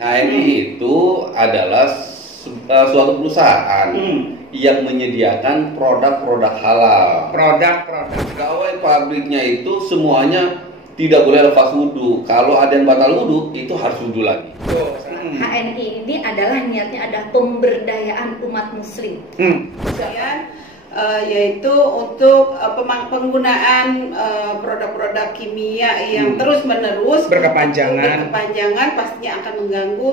HNI itu adalah suatu perusahaan yang menyediakan produk-produk halal. Produk-produk. Pegawai pabriknya itu semuanya tidak boleh lepas wudhu. Kalau ada yang batal wudhu, itu harus wudhu lagi. HNI ini adalah niatnya adalah pemberdayaan umat muslim. Yaitu untuk penggunaan produk-produk kimia yang terus-menerus berkepanjangan pastinya akan mengganggu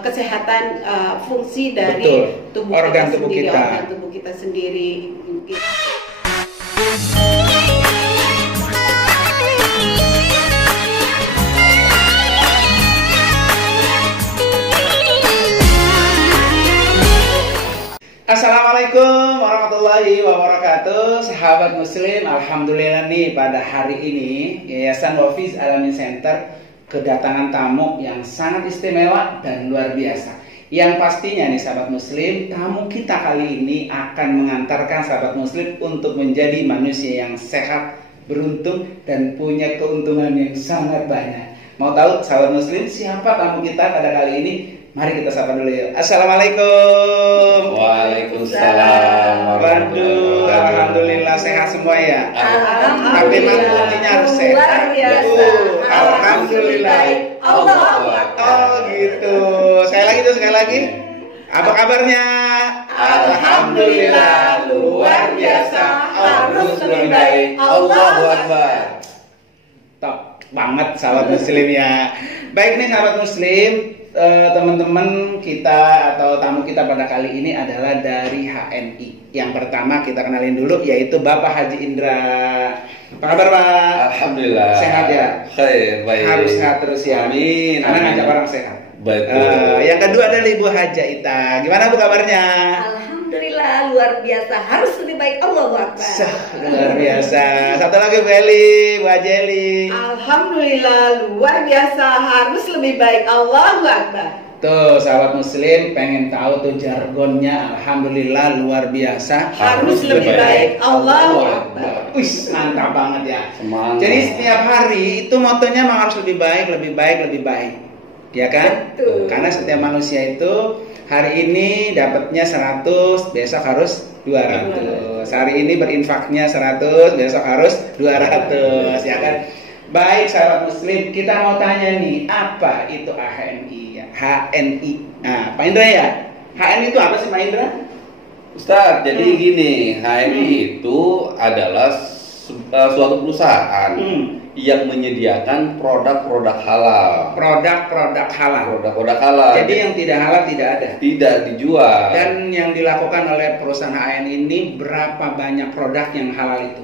kesehatan fungsi dari organ tubuh kita sendiri. Assalamualaikum warahmatullahi wabarakatuh. Sahabat muslim, alhamdulillah nih pada hari ini Yayasan Wafiz Alamin Center kedatangan tamu yang sangat istimewa dan luar biasa. Yang pastinya nih sahabat muslim, tamu kita kali ini akan mengantarkan sahabat muslim untuk menjadi manusia yang sehat, beruntung, dan punya keuntungan yang sangat banyak. Mau tahu sahabat muslim siapa tamu kita pada kali ini? Mari kita sapa dulu ya. Assalamualaikum. Waalaikumsalam. Waduh, alhamdulillah sehat semua ya. Tapi kuncinya harus sehat. Alhamdulillah. Oh gitu. Sekali lagi. Apa kabarnya? Alhamdulillah luar biasa, harus lebih baik. Allahu Akbar. Top banget sahabat muslim ya. Baik nih sahabat muslim, teman-teman kita atau tamu kita pada kali ini adalah dari HNI. Yang pertama kita kenalin dulu yaitu Bapak Haji Indra. Apa kabar Pak? Alhamdulillah. Sehat ya? Khair, baik. Harus sehat terus ya. Amin. Karena ngajak orang sehat. Betul. Yang kedua adalah Ibu Haja Ita. Gimana Bu kabarnya? Alhamdulillah luar biasa, harus lebih baik. Allahu Akbar. Luar biasa. Satu lagi Bu Eli, Bu Haji Eli. Alhamdulillah luar biasa, harus lebih baik. Allahu Akbar. Tuh sahabat muslim pengen tahu tuh jargonnya. Alhamdulillah luar biasa, harus lebih baik. Allahu Akbar. Wih, mantap banget ya. Semangat. Jadi setiap hari itu motonya memang harus lebih baik, lebih baik, lebih baik. Ya kan? Betul. Karena setiap manusia itu hari ini dapatnya 100, besok harus 200. Hari ini berinfaknya 100, besok harus 200, ya kan? Baik sahabat muslim, kita mau tanya nih, apa itu HNI ya? HNI. Nah, Pak Indra ya? HNI itu apa sih Pak Indra? Ustaz, jadi gini, HNI itu adalah suatu perusahaan yang menyediakan produk-produk halal. Produk-produk halal. Produk-produk halal. Jadi yang tidak halal tidak ada. Tidak dijual. Dan yang dilakukan oleh perusahaan HNI ini berapa banyak produk yang halal itu?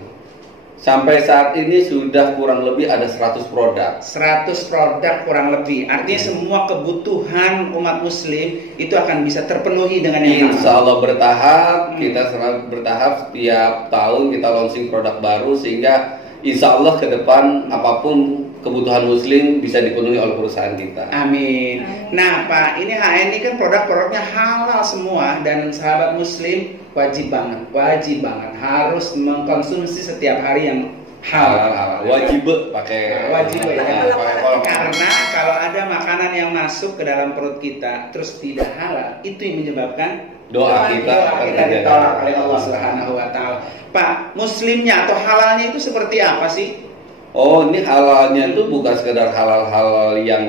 Sampai saat ini sudah kurang lebih ada 100 produk. 100 produk kurang lebih. Artinya semua kebutuhan umat muslim itu akan bisa terpenuhi dengan yang Insya halal. Allah bertahap, kita selalu bertahap setiap tahun kita launching produk baru sehingga insya Allah ke depan apapun kebutuhan muslim bisa dipenuhi oleh perusahaan kita. Amin. Nah Pak, ini HNI kan produk-produknya halal semua dan sahabat muslim wajib banget harus mengkonsumsi setiap hari yang halal. Wajib pakai Wajib ya. pakai kolom. Karena kalau ada makanan yang masuk ke dalam perut kita terus tidak halal, itu yang menyebabkan Doa kita ditolak oleh Allah Subhanahu wa taala. Pak, muslimnya atau halalnya itu seperti apa sih? Oh, ini halalnya itu bukan sekedar halal-halal yang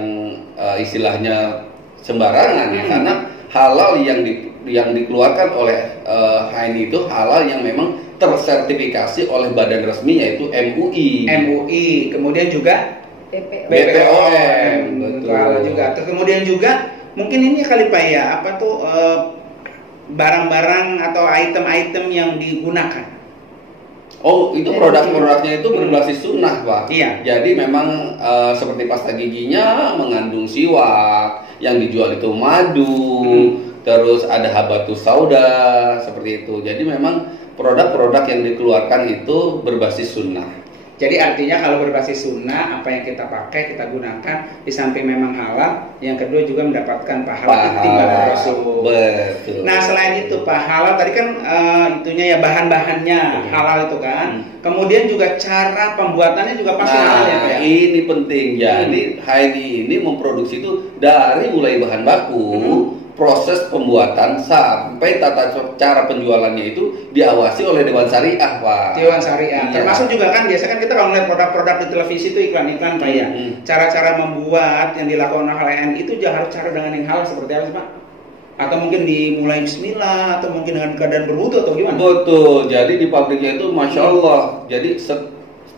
istilahnya sembarangan ya, karena halal yang dikeluarkan oleh HNI itu halal yang memang tersertifikasi oleh badan resmi yaitu MUI. MUI, kemudian juga BPOM, betul. Halal juga. Terus kemudian juga mungkin ini kali Pak ya, apa tuh barang-barang atau item-item yang digunakan. Oh, itu produk-produknya itu berbasis sunnah, Pak. Iya. Jadi memang seperti pasta giginya mengandung siwak, yang dijual itu madu, terus ada habatus sauda, seperti itu. Jadi memang produk-produk yang dikeluarkan itu berbasis sunnah. Jadi artinya kalau berbasis sunnah, apa yang kita pakai, kita gunakan, di samping memang halal, yang kedua juga mendapatkan pahala ittiba Rasul. Betul. Nah selain itu Pak, halal tadi kan itunya ya bahan-bahannya halal itu kan. Kemudian juga cara pembuatannya juga pasti halal ya Pak ya? Ini penting. Jadi HNI ini memproduksi itu dari mulai bahan baku, proses pembuatan sampai tata cara penjualannya itu diawasi oleh Dewan Syariah, Pak. Dewan Syariah. Iya. Termasuk juga kan biasa kan kita kalau melihat produk-produk di televisi itu iklan-iklan Pak ya. Cara-cara membuat yang dilakukan oleh HNI itu juga harus cara dengan yang halal seperti apa sih Pak? Atau mungkin dimulai bismillah atau mungkin dengan keadaan berwudu atau gimana? Betul. Jadi di pabriknya itu Masya Allah. Jadi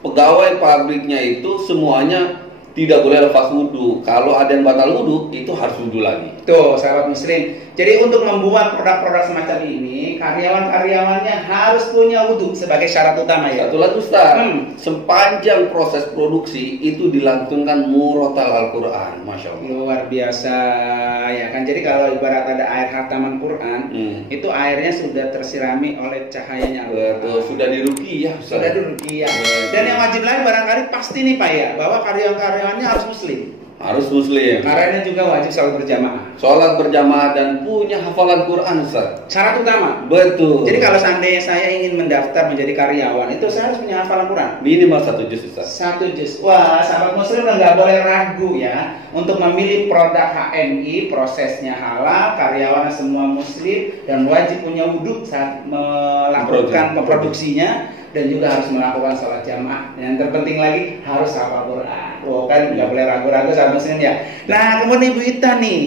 pegawai pabriknya itu semuanya tidak boleh lepas wudhu. Kalau ada yang batal wudhu, itu harus wudhu lagi. Tuh, sahabat muslim. Jadi untuk membuat produk-produk semacam ini, karyawan-karyawannya harus punya wudhu sebagai syarat utama ya. Satu lagi Ustaz, sepanjang proses produksi itu dilakukan murotal Al-Quran, Masya Allah. Luar biasa ya kan. Jadi kalau ibarat ada air khataman Quran, itu airnya sudah tersirami oleh cahayanya Allah. Betul, sudah diruqyah. Sudah diruqyah. Dan yang wajib lain barangkali pasti nih Pak ya, bahwa karyawan-karyawannya harus muslim. Harus muslim. Karena juga wajib sholat berjamaah. Sholat berjamaah dan punya hafalan Quran, Ustaz. Syarat utama. Betul. Jadi kalau seandainya saya ingin mendaftar menjadi karyawan, itu saya harus punya hafalan Quran. Minimal 1 juz, Ustaz. 1 juz. Wah, sahabat muslim udah nggak boleh ragu ya untuk memilih produk HNI, prosesnya halal, karyawannya semua muslim dan wajib punya wudhu saat melakukan memproduksinya. Dan juga harus melakukan sholat jamaah. Yang terpenting lagi harus hafal Quran. Oh kan nggak boleh ragu-ragu sahabat muslim ya. Nah kemudian Ibu Ita nih,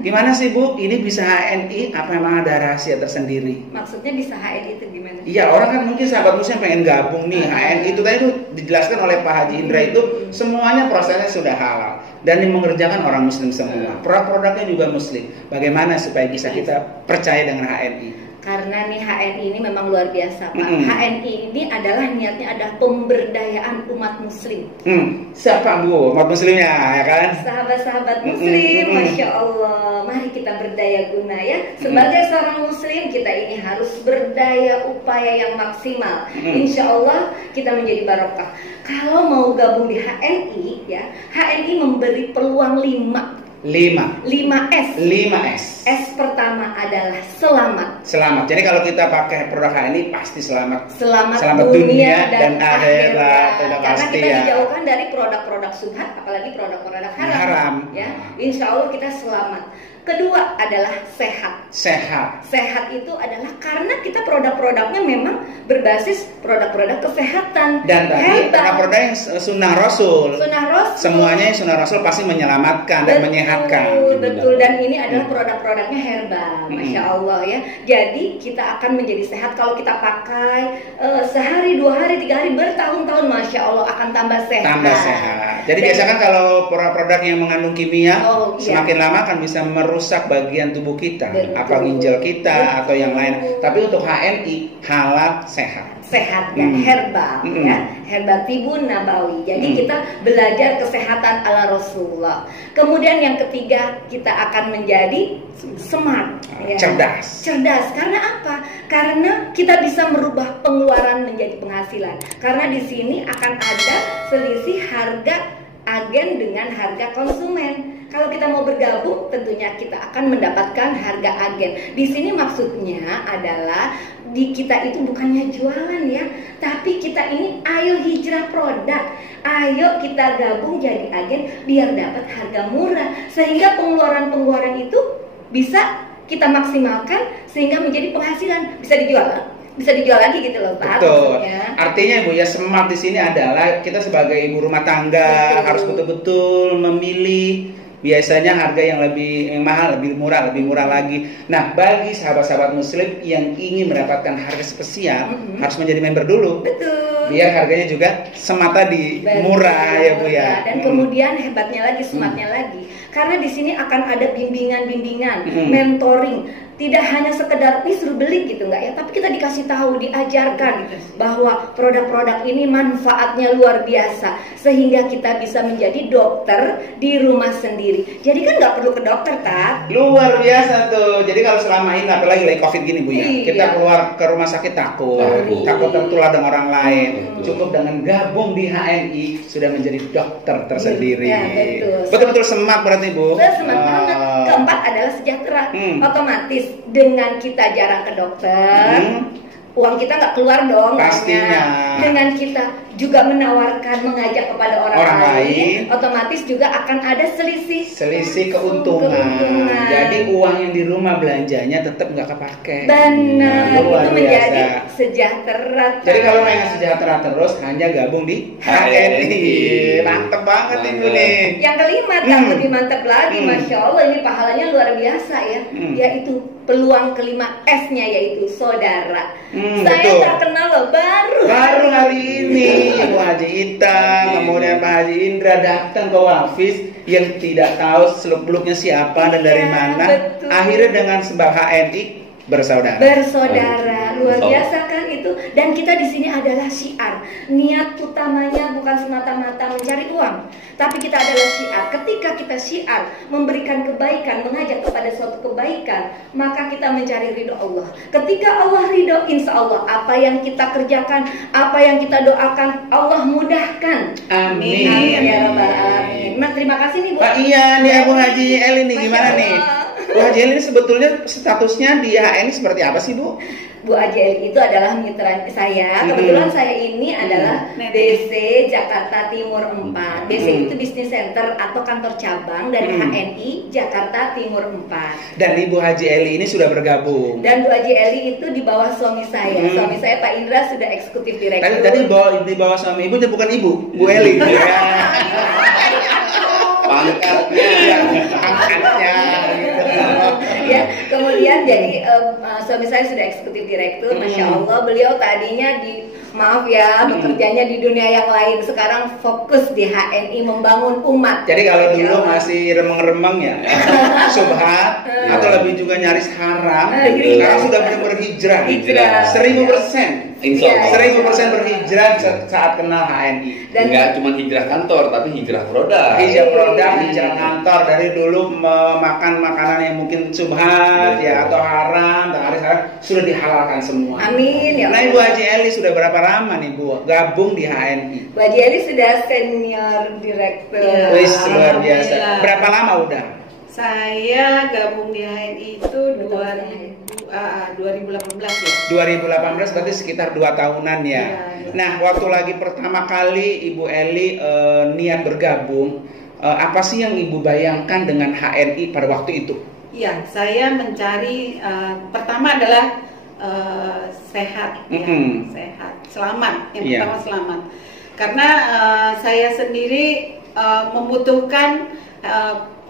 gimana sih Bu? Ini bisa HNI? Apa memang ada rahasia tersendiri? Maksudnya bisa HNI itu gimana? Iya, orang kan mungkin sahabat muslim pengen gabung nih. HNI itu tadi itu dijelaskan oleh Pak Haji Indra itu semuanya prosesnya sudah halal dan yang mengerjakan orang muslim semua. Produk-produknya juga muslim. Bagaimana supaya bisa kita percaya dengan HNI? Karena nih HNI ini memang luar biasa Pak. HNI ini adalah niatnya adalah pemberdayaan umat muslim. Siapa Bu? Umat muslimnya ya kan? Sahabat-sahabat muslim, Masya Allah. Mari kita berdaya guna ya. Sebagai seorang muslim kita ini harus berdaya upaya yang maksimal. Insya Allah kita menjadi barokah. Kalau mau gabung di HNI ya, HNI memberi peluang 5 S. S pertama adalah selamat. Selamat. Jadi kalau kita pakai produk HNI pasti selamat. Selamat dunia dan akhirat. Karena kita dijauhkan dari produk-produk subhat, apalagi produk-produk haram. Ya, insya Allah kita selamat. Kedua adalah sehat. Sehat itu adalah karena kita produk-produknya memang berbasis produk-produk kesehatan. Dan tadi produk-produk yang sunnah Rasul. Semuanya yang sunnah Rasul pasti menyelamatkan dan menyehatkan. Betul. Dan ini adalah produk-produknya herbal, Masya Allah ya. Jadi kita akan menjadi sehat kalau kita pakai sehari, 2 hari, 3 hari, bertahun-tahun, Masya Allah akan tambah sehat. Jadi biasanya kan kalau produk-produk yang mengandung kimia, semakin lama akan bisa merusak bagian tubuh kita, apa ginjal kita atau yang lain. Tapi untuk HNI halal sehat dan herbal ya, herbal tibun nabawi. Jadi kita belajar kesehatan ala Rasulullah. Kemudian yang ketiga kita akan menjadi smart, ya. cerdas. Karena apa? Karena kita bisa merubah pengeluaran menjadi penghasilan. Karena di sini akan ada selisih harga agen dengan harga konsumen. Kalau kita mau bergabung, tentunya kita akan mendapatkan harga agen. Di sini maksudnya adalah di kita itu bukannya jualan ya, tapi kita ini ayo hijrah produk, ayo kita gabung jadi agen biar dapat harga murah, sehingga pengeluaran itu bisa kita maksimalkan sehingga menjadi penghasilan, bisa dijual lagi gitu loh Pak. Betul. Artinya Bu ya, smart di sini adalah kita sebagai ibu rumah tangga harus betul-betul memilih biasanya harga yang lebih mahal, lebih murah lagi. Nah, bagi sahabat-sahabat muslim yang ingin mendapatkan harga spesial harus menjadi member dulu. Betul. Biar harganya juga semata di murah ya Bu ya. Dan kemudian hebatnya lagi, smartnya lagi. Karena di sini akan ada bimbingan, mentoring, tidak hanya sekedar disuruh beli gitu nggak ya, tapi kita dikasih tahu, diajarkan bahwa produk-produk ini manfaatnya luar biasa sehingga kita bisa menjadi dokter di rumah sendiri. Jadi kan nggak perlu ke dokter, Tat. Luar biasa tuh. Jadi kalau selama ini apalagi lagi COVID gini Bu ya, Iya. kita keluar ke rumah sakit takut tertular dengan orang lain. Cukup dengan gabung di HNI sudah menjadi dokter tersendiri. Ya, betul. Betul-betul semak berarti Bu. Semangat banget. Keempat adalah sejahtera. Otomatis dengan kita jarang ke dokter, uang kita nggak keluar dong. Pastinya. Dengan kita juga menawarkan, mengajak kepada orang lain, otomatis juga akan ada selisih keuntungan. Jadi uang yang di rumah belanjanya tetap nggak kepake. Benar, Luar itu menjadi biasa. sejahtera. Jadi kalau pengen sejahtera terus hanya gabung di HNI. Mantep banget Ibu nih. Yang kelima, tak lebih mantap lagi, Masya Allah, ini pahalanya luar biasa ya. Yaitu peluang kelima S-nya, yaitu saudara. Saya Betul. terkenal loh Baru hari ini Ibu Haji Ita, kemudian Pak Haji Indra datang ke Wafis yang tidak tahu seluk-beluknya siapa dan dari mana. Betul. Akhirnya dengan sebab HNI bersaudara. Luar biasa kan itu. Dan kita di sini adalah syiar. Niat utamanya bukan semata-mata mencari uang, tapi kita adalah syiar. Ketika kita syiar memberikan kebaikan, mengajak kepada suatu kebaikan, maka kita mencari ridho Allah. Ketika Allah ridho, insya Allah apa yang kita kerjakan, apa yang kita doakan, Allah mudahkan. Amin. Amin ya Rabbal Alamin. Mas, terima kasih nih Bu. Pak iya nih Bu Haji Eli nih, gimana Masya nih? Allah. Bu Haji Eli ini sebetulnya statusnya di HNI seperti apa sih Bu? Bu Haji Eli itu adalah mitra saya. Kebetulan saya ini adalah BC Jakarta Timur 4. BC itu Business Center atau kantor cabang dari HNI Jakarta Timur 4. Dan Ibu Haji Eli ini sudah bergabung. Dan Bu Haji Eli itu di bawah suami saya. Suami saya Pak Indra sudah eksekutif direktur. Tadi di bawah suami Ibu, bukan Ibu, Bu Eli. Pangkatnya gitu. Ya, kemudian jadi suami saya sudah eksekutif direktur, Masya Allah. Beliau tadinya bekerjanya di dunia yang lain. Sekarang fokus di HNI membangun umat. Jadi kalau dulu masih remeng-remeng ya, subhat atau lebih juga nyaris haram, sekarang sudah benar berhijrah. 1000%. 1000% berhijrah saat kenal HNI. Dan nggak cuma hijrah kantor, tapi hijrah produk. Hijrah produk, hijrah kantor. Dari dulu makan makanan yang mungkin subhat ya atau haram, sekarang sudah dihalalkan semua. Amin ya. Nah Ibu Haji Eli sudah berapa lama nih Bu gabung di HNI? Bu Haji Eli sudah senior direktur. Wis luar biasa. Berapa lama udah? Saya gabung di HNI itu 2018 ya. 2018 berarti sekitar 2 tahunan ya. Iya. Nah, waktu lagi pertama kali Ibu Eli niat bergabung, apa sih yang Ibu bayangkan dengan HNI pada waktu itu? Iya, saya mencari pertama adalah sehat, sehat, selamat. Yang pertama selamat. Karena saya sendiri membutuhkan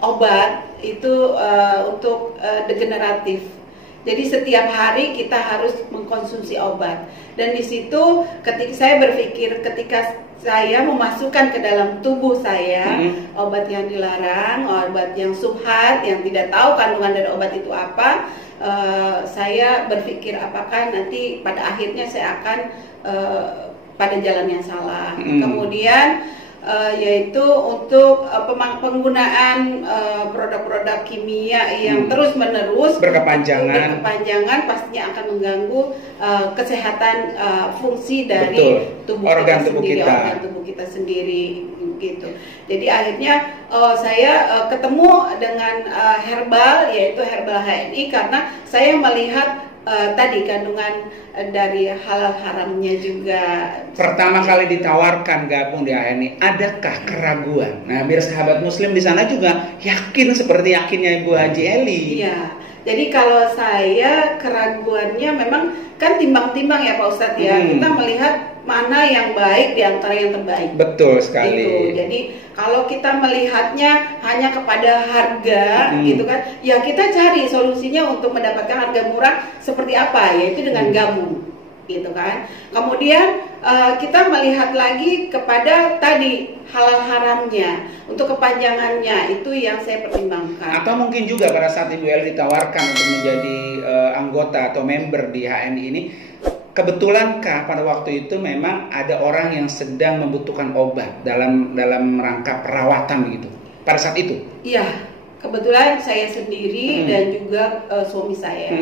obat itu untuk degeneratif. Jadi setiap hari kita harus mengkonsumsi obat. Dan di situ ketika saya berpikir, ketika saya memasukkan ke dalam tubuh saya obat yang dilarang, obat yang subhat, yang tidak tahu kandungan dari obat itu apa, saya berpikir apakah nanti pada akhirnya saya akan pada jalan yang salah. Kemudian yaitu untuk penggunaan produk-produk kimia yang terus-menerus berkepanjangan pastinya akan mengganggu kesehatan fungsi dari organ tubuh kita sendiri gitu. Jadi akhirnya saya ketemu dengan herbal, yaitu herbal HNI, karena saya melihat tadi kandungan dari halal haramnya juga. Pertama kali ditawarkan gabung di HNI, adakah keraguan? Nah, biar sahabat muslim di sana juga yakin seperti yakinnya Ibu Haji Eli. Iya. Jadi kalau saya keraguannya memang kan timbang-timbang ya Pak Ustadz ya. Kita melihat mana yang baik di antara yang terbaik. Betul sekali. Gitu. Jadi kalau kita melihatnya hanya kepada harga gitu kan, ya kita cari solusinya untuk mendapatkan harga murah seperti apa, yaitu dengan gabung. gitu kan. Kemudian kita melihat lagi kepada tadi halal haramnya, untuk kepanjangannya itu yang saya pertimbangkan. Atau mungkin juga pada saat Ibu Eli ditawarkan untuk menjadi anggota atau member di HNI ini, kebetulankah pada waktu itu memang ada orang yang sedang membutuhkan obat dalam rangka perawatan begitu pada saat itu? Iya, kebetulan saya sendiri dan juga suami saya.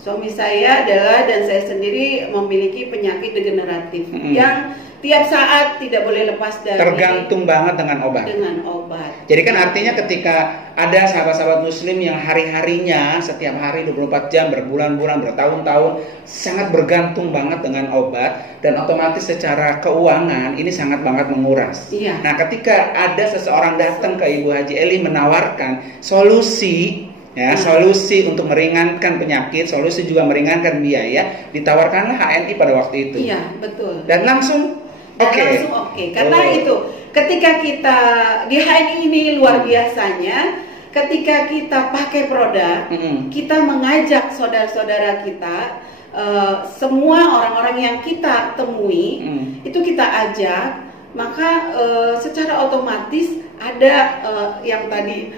Suami saya adalah dan saya sendiri memiliki penyakit degeneratif yang tiap saat tidak boleh lepas dari tergantung banget dengan obat. Dengan obat. Jadi kan artinya ketika ada sahabat-sahabat muslim yang hari-harinya setiap hari 24 jam berbulan-bulan bertahun-tahun sangat bergantung banget dengan obat, dan otomatis secara keuangan ini sangat banget menguras. Iya. Nah, ketika ada seseorang datang ke Ibu Haji Eli menawarkan solusi, ya, solusi untuk meringankan penyakit, solusi juga meringankan biaya, ditawarkanlah HNI pada waktu itu. Iya, betul. Dan langsung oke. Karena itu ketika kita di HNI ini luar biasanya, ketika kita pakai produk, kita mengajak saudara-saudara kita, semua orang-orang yang kita temui itu kita ajak, maka secara otomatis ada yang tadi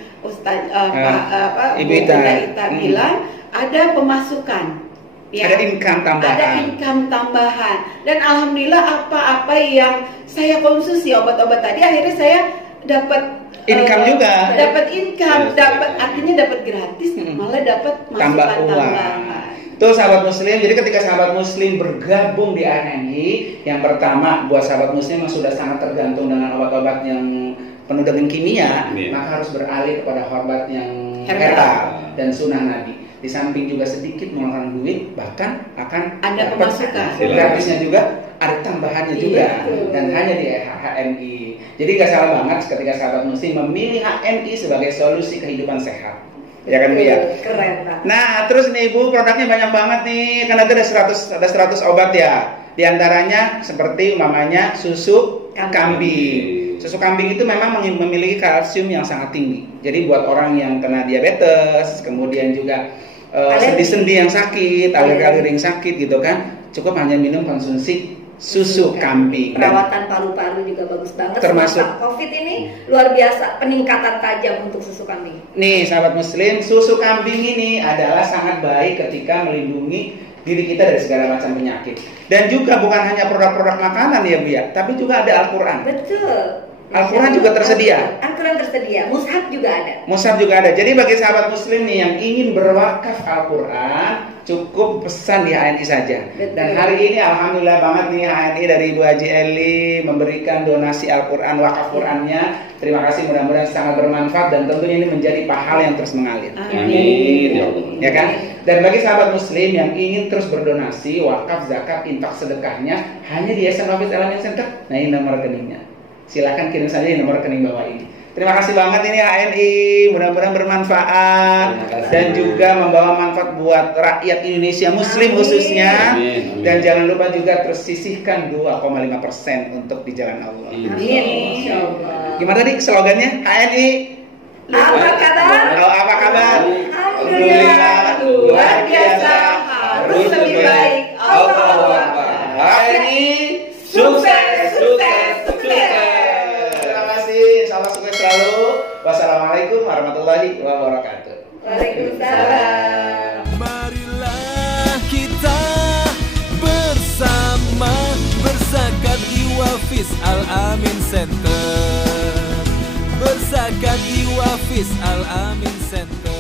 Ibu Ita bilang ada pemasukan. Ya, ada income tambahan. Ada income tambahan. Dan alhamdulillah apa-apa yang saya konsumsi obat-obat tadi akhirnya saya dapat income juga. Dapat income, artinya dapat gratis, malah dapat masukan tambahan. Tuh sahabat muslim, jadi ketika sahabat muslim bergabung di HNI, yang pertama buat sahabat muslim yang sudah sangat tergantung dengan obat-obat yang penuh dengan kimia, maka harus beralih kepada obat yang herbal dan sunnah Nabi. Di samping juga sedikit mengeluarkan duit, bahkan akan ada pemasukan. Gratisnya juga, ada tambahannya juga, dan hanya di HNI. Jadi gak salah banget ketika sahabat muslim memilih HNI sebagai solusi kehidupan sehat. Ya kan Bu ya? Keren Pak. Nah terus nih Bu, produknya banyak banget nih, kan ada 100 obat ya. Di antaranya seperti umpamanya susu kambing. Susu kambing itu memang memiliki kalsium yang sangat tinggi. Jadi buat orang yang kena diabetes, kemudian juga sendi-sendi yang sakit, alergi yang sakit gitu kan, cukup hanya minum konsumsi susu kambing. Perawatan paru-paru juga bagus banget. Termasuk COVID ini luar biasa peningkatan tajam untuk susu kambing. Nih sahabat muslim, susu kambing ini adalah sangat baik ketika melindungi diri kita dari segala macam penyakit. Dan juga bukan hanya produk-produk makanan ya Bu ya, tapi juga ada Al-Quran. Betul. Al-Quran juga tersedia. Al-Quran tersedia, mushaf juga ada. Mushaf juga ada. Jadi bagi sahabat muslim nih yang ingin berwakaf Al-Quran, cukup pesan di HNI saja. Betul. Dan hari ini alhamdulillah banget nih HNI dari Ibu Haji Eli memberikan donasi Al-Quran, wakaf Qurannya. Terima kasih, mudah-mudahan sangat bermanfaat dan tentunya ini menjadi pahala yang terus mengalir. Amin. Ya kan? Dan bagi sahabat muslim yang ingin terus berdonasi, wakaf, zakat, infak, sedekahnya hanya di Yayasan Hafiz Al-Amin Center. Nah ini nomor rekeningnya. Silakan kirim saja di nomor rekening bawah ini. Terima kasih banget ini HNI, mudah-mudahan bermanfaat dan juga membawa manfaat buat rakyat Indonesia muslim khususnya. Amin. Dan jangan lupa juga tersisihkan 2,5% untuk di jalan Allah. Amin. Insyaallah. Gimana tadi slogannya HNI? Apa kabar? Apa kabar? Alhamdulillah luar biasa, harus lebih baik. Allahu Akbar. HNI sukses, sukses, sukses. Terima kasih, insyaallah sukses selalu. Wassalamualaikum warahmatullahi wabarakatuh. Waalaikumsalam. Marilah kita bersama berzakat di Hafiz Al-Amin Center. Berzakat di Hafiz Al-Amin Center.